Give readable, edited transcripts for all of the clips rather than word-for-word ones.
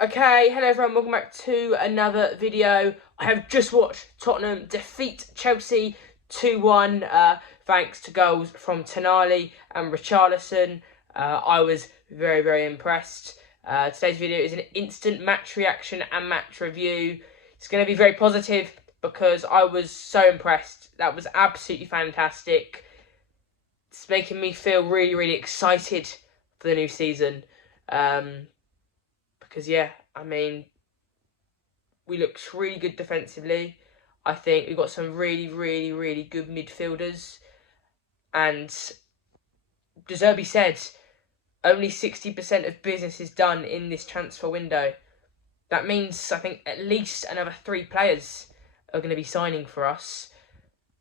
Okay, hello everyone, welcome back to another video. I have just watched Tottenham defeat Chelsea 2-1 thanks to goals from Tonali and Richarlison. I was very impressed. Today's video is an instant match reaction and match review. It's going to be very positive because I was so impressed. That was absolutely fantastic. It's making me feel really excited for the new season. Because, yeah, I mean, we looked really good defensively. I think we've got some really good midfielders. And De Zerbi said only 60% of business is done in this transfer window. That means, I think, at least another 3 players are going to be signing for us.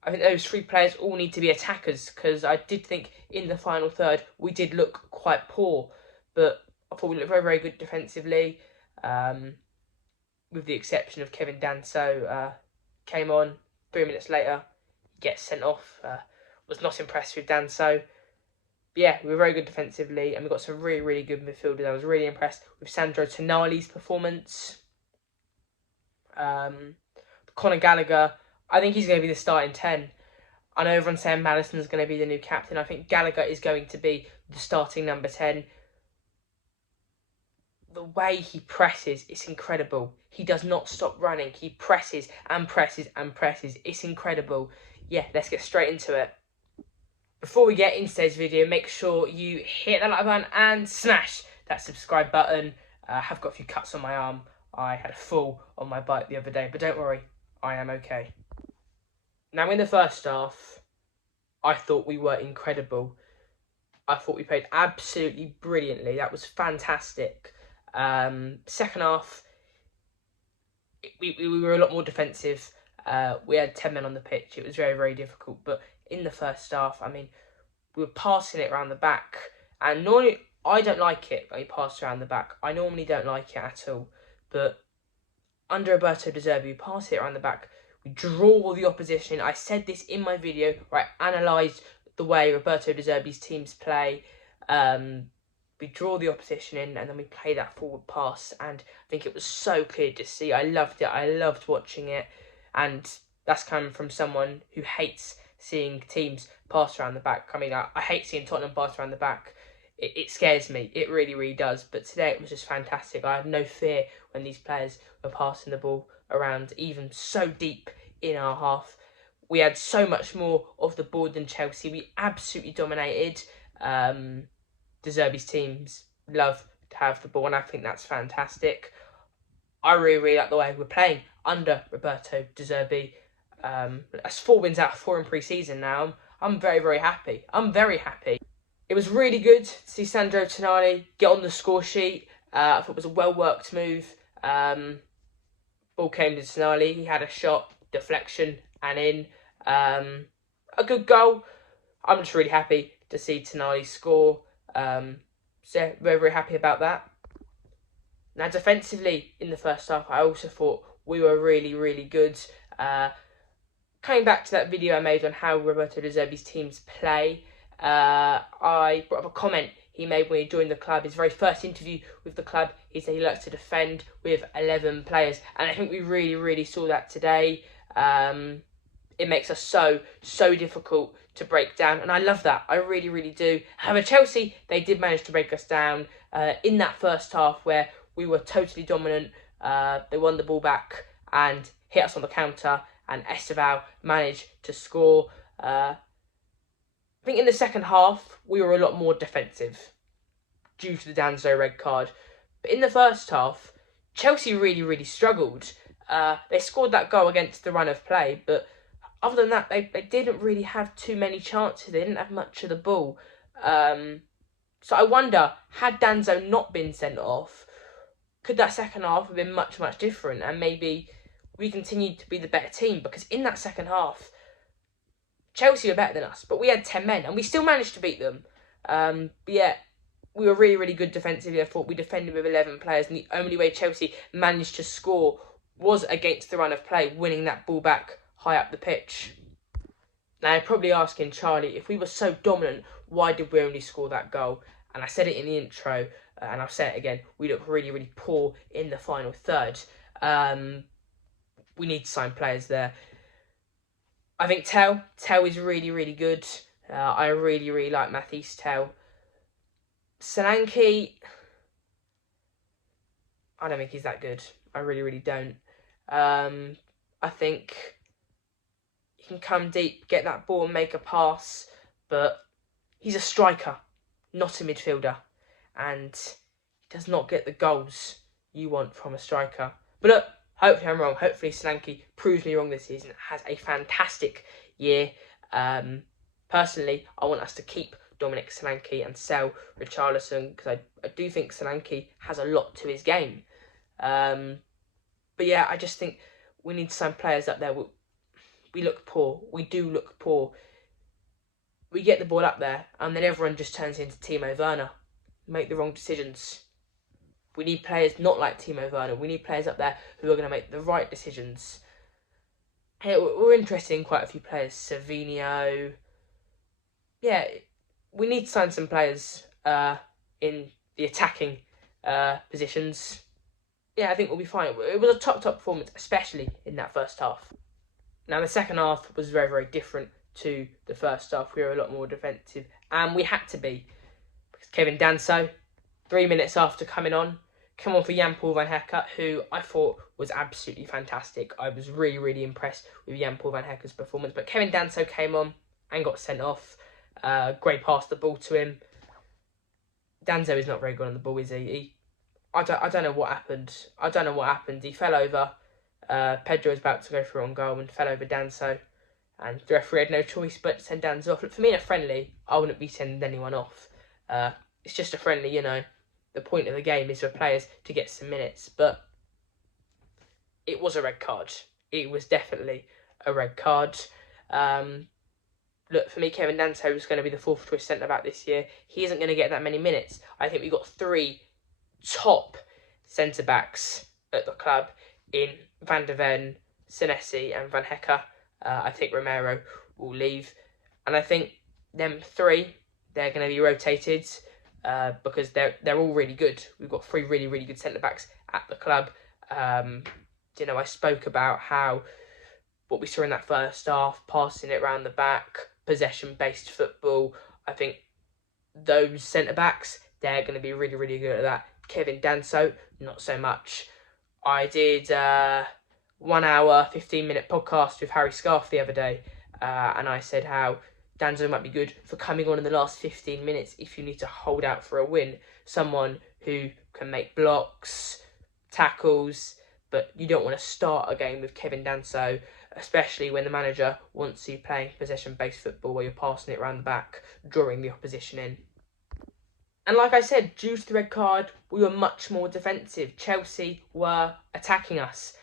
I think those 3 players all need to be attackers, because I did think in the final third we did look quite poor. But I thought we looked very good defensively, with the exception of Kevin Danso. Came on 3 minutes later, gets sent off. Was not impressed with Danso. But yeah, we were very good defensively, and we got some really good midfielders. I was really impressed with Sandro Tonali's performance. Conor Gallagher, I think he's going to be the starting 10. I know everyone's saying Maddison's going to be the new captain. I think Gallagher is going to be the starting number 10. The way he presses, it's incredible. He does not stop running. He presses and presses and presses. It's incredible. Yeah, let's get straight into it. Before we get into today's video, make sure you hit that like button and smash that subscribe button. I have got a few cuts on my arm. I had a fall on my bike the other day, but don't worry, I am okay. Now, in the first half, I thought we were incredible. I thought we played absolutely brilliantly. That was fantastic. Second half, we were a lot more defensive. We had 10 men on the pitch. It was very difficult. But in the first half, I mean, we were passing it around the back. And normally, I don't like it when you pass around the back. I normally don't like it at all. But under Roberto De Zerbi, we pass it around the back. We draw the opposition. I said this in my video where I analysed the way Roberto De Zerbi's teams play. We draw the opposition in, and then we play that forward pass, and I think it was so clear to see. I loved it. I loved watching it, and that's coming from someone who hates seeing teams pass around the back. I mean, I hate seeing Tottenham pass around the back. It scares me. It really does. But today it was just fantastic. I had no fear when these players were passing the ball around, even so deep in our half. We had so much more of the ball than Chelsea. We absolutely dominated. De Zerbi's teams love to have the ball, and I think that's fantastic. I really like the way we're playing under Roberto De Zerbi. That's 4 wins out of 4 in pre-season now. I'm very happy. I'm very happy. It was really good to see Sandro Tonali get on the score sheet. I thought it was a well-worked move. Ball came to Tonali. He had a shot, deflection, and in. A good goal. I'm just really happy to see Tonali score. So very happy about that. Now, defensively in the first half, I also thought we were really good. Coming back to that video I made on how Roberto De Zerbi's teams play, I brought up a comment he made when he joined the club. His very first interview with the club, he said he likes to defend with 11 players, and I think we really saw that today. It makes us so difficult to break down, and I love that. I really do. However, Chelsea, they did manage to break us down in that first half where we were totally dominant. They won the ball back and hit us on the counter, and Esteval managed to score. I think in the second half, we were a lot more defensive due to the Danso red card. But in the first half, Chelsea really struggled. They scored that goal against the run of play, but other than that, they didn't really have too many chances. They didn't have much of the ball. So I wonder, had Danso not been sent off, could that second half have been much different? And maybe we continued to be the better team? Because in that second half, Chelsea were better than us, but we had 10 men, and we still managed to beat them. But yeah, we were really good defensively. I thought we defended with 11 players, and the only way Chelsea managed to score was against the run of play, winning that ball back high up the pitch. Now, you're probably asking, Charlie, if we were so dominant, why did we only score that goal? And I said it in the intro. and I'll say it again, we look really, really poor in the final third. We need to sign players there. I think Tell is really, really good. I really, really like Matthijs Tell. Solanke, I don't think he's that good. I really, really don't. I think he can come deep, get that ball and make a pass, but he's a striker, not a midfielder, and he does not get the goals you want from a striker. But look, hopefully I'm wrong. Hopefully Solanke proves me wrong this season, has a fantastic year. Personally, I want us to keep Dominic Solanke and sell Richarlison, because I do think Solanke has a lot to his game. But yeah, I just think we need to sign players up there. We look poor. We do look poor. We get the ball up there, and then everyone just turns into Timo Werner. Make the wrong decisions. We need players not like Timo Werner. We need players up there who are going to make the right decisions. Hey, we're interested in quite a few players. Savinho. Yeah, we need to sign some players in the attacking positions. Yeah, I think we'll be fine. It was a top performance, especially in that first half. Now, the second half was very, very different to the first half. We were a lot more defensive, and we had to be, because Kevin Danso, 3 minutes after coming on for Jan-Paul van Hecke, who I thought was absolutely fantastic. I was really, really impressed with Jan-Paul van Hecke's performance. But Kevin Danso came on and got sent off. Gray passed the ball to him. Danso is not very good on the ball, is he? I don't know what happened. He fell over. Pedro was about to go for on goal and fell over Danso. And the referee had no choice but to send Danso off. Look, for me, in a friendly, I wouldn't be sending anyone off. It's just a friendly, you know. The point of the game is for players to get some minutes. But it was a red card. It was definitely a red card. Look, for me, Kevin Danso is going to be the fourth choice centre-back this year. He isn't going to get that many minutes. I think we've got 3 top centre-backs at the club in Van der Ven, Senesi and Van Hecke. I think Romero will leave. And I think them 3, they're going to be rotated because they're all really good. We've got 3 really, really good centre-backs at the club. I spoke about how what we saw in that first half, passing it around the back, possession-based football. I think those centre-backs, they're going to be really, really good at that. Kevin Danso, not so much. I did 1 hour, 15-minute podcast with Harry Scarf the other day, and I said how Danso might be good for coming on in the last 15 minutes if you need to hold out for a win. Someone who can make blocks, tackles, but you don't want to start a game with Kevin Danso, especially when the manager wants you playing possession-based football where you're passing it around the back, drawing the opposition in. And like I said, due to the red card, we were much more defensive. Chelsea were attacking us.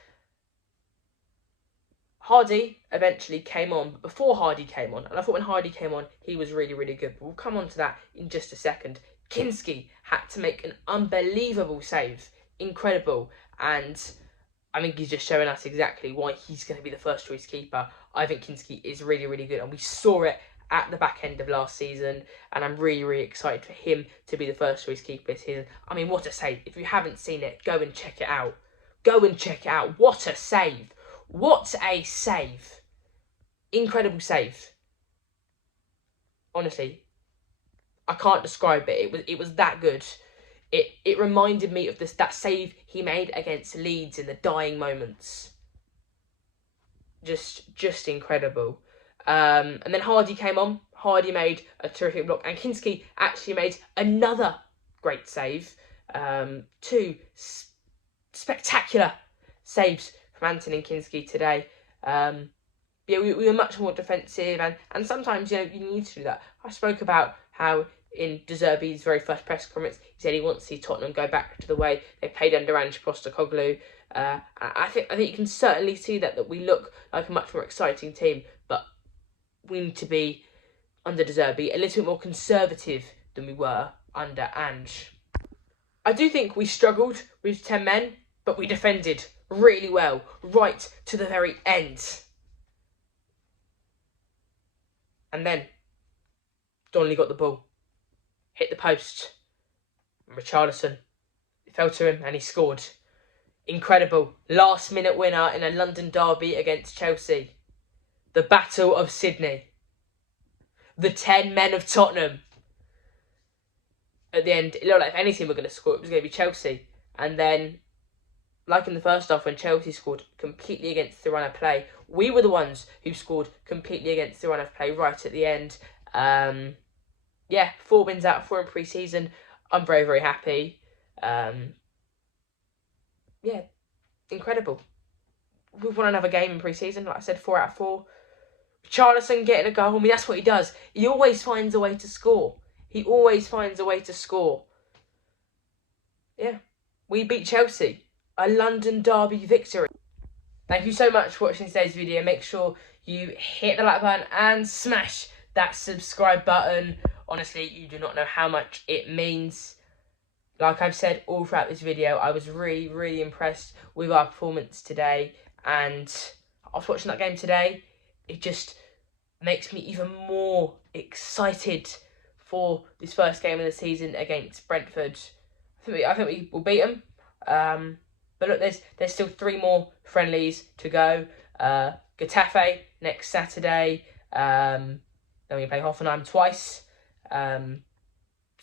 Hardy eventually came on, but before Hardy came on, and I thought when Hardy came on, he was really, really good. But we'll come on to that in just a second. Kinski had to make an unbelievable save. Incredible. And I think he's just showing us exactly why he's going to be the first choice keeper. I think Kinski is really, really good, and we saw it at the back end of last season, and I'm really, really excited for him to be the first choice keeper this season. I mean, what a save. If you haven't seen it, go and check it out. Go and check it out. What a save. What a save. Incredible save. Honestly, I can't describe it. It was that good. It reminded me of that save he made against Leeds in the dying moments. Just incredible. And then Hardy came on. Hardy made a terrific block, and Kinski actually made another great save. 2 spectacular saves from Antonin Kinski today. We were much more defensive, and sometimes you need to do that. I spoke about how in De Zerbi's very first press conference, he said he wants to see Tottenham go back to the way they played under Ange Postecoglou. I think you can certainly see that we look like a much more exciting team, but we need to be, under De Zerbi, a little bit more conservative than we were under Ange. I do think we struggled with 10 men, but we defended really well, right to the very end. And then Donnelly got the ball, hit the post. And Richarlison, it fell to him and he scored. Incredible. Last minute winner in a London derby against Chelsea. The Battle of Sydney. The 10 men of Tottenham. At the end, it looked like if any team were going to score, it was going to be Chelsea. And then, like in the first half when Chelsea scored completely against the run of play, we were the ones who scored completely against the run of play right at the end. 4 wins out of 4 in pre-season. I'm very, very happy. Incredible. We've won another game in pre-season, like I said, 4 out of 4. Richarlison getting a goal, I mean, that's what he does. He always finds a way to score. Yeah, we beat Chelsea. A London derby victory. Thank you so much for watching today's video. Make sure you hit the like button and smash that subscribe button. Honestly, you do not know how much it means. Like I've said all throughout this video, I was really, really impressed with our performance today. And I was watching that game today. It just makes me even more excited for this first game of the season against Brentford. I think we will beat them. But look, there's still 3 more friendlies to go. Getafe next Saturday. Then we play Hoffenheim twice. So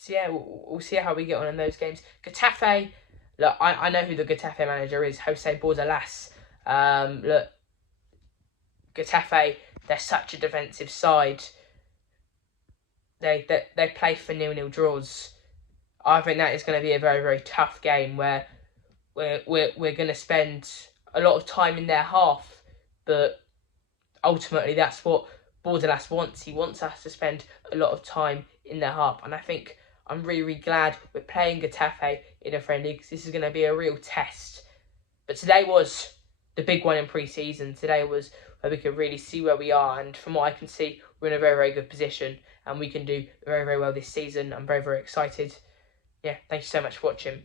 yeah, we'll see how we get on in those games. Getafe, look, I know who the Getafe manager is, Jose Bordalas. Look, Getafe, they're such a defensive side. They play for 0-0 draws. I think that is going to be a very, very tough game where we're going to spend a lot of time in their half, but ultimately that's what Bordalas wants. He wants us to spend a lot of time in their half, and I think I'm really, really glad we're playing Getafe in a friendly because this is going to be a real test. But today was the big one in pre-season. Today was where we could really see where we are, and from what I can see, we're in a very, very good position and we can do very, very well this season. I'm very, very excited. Yeah, thank you so much for watching.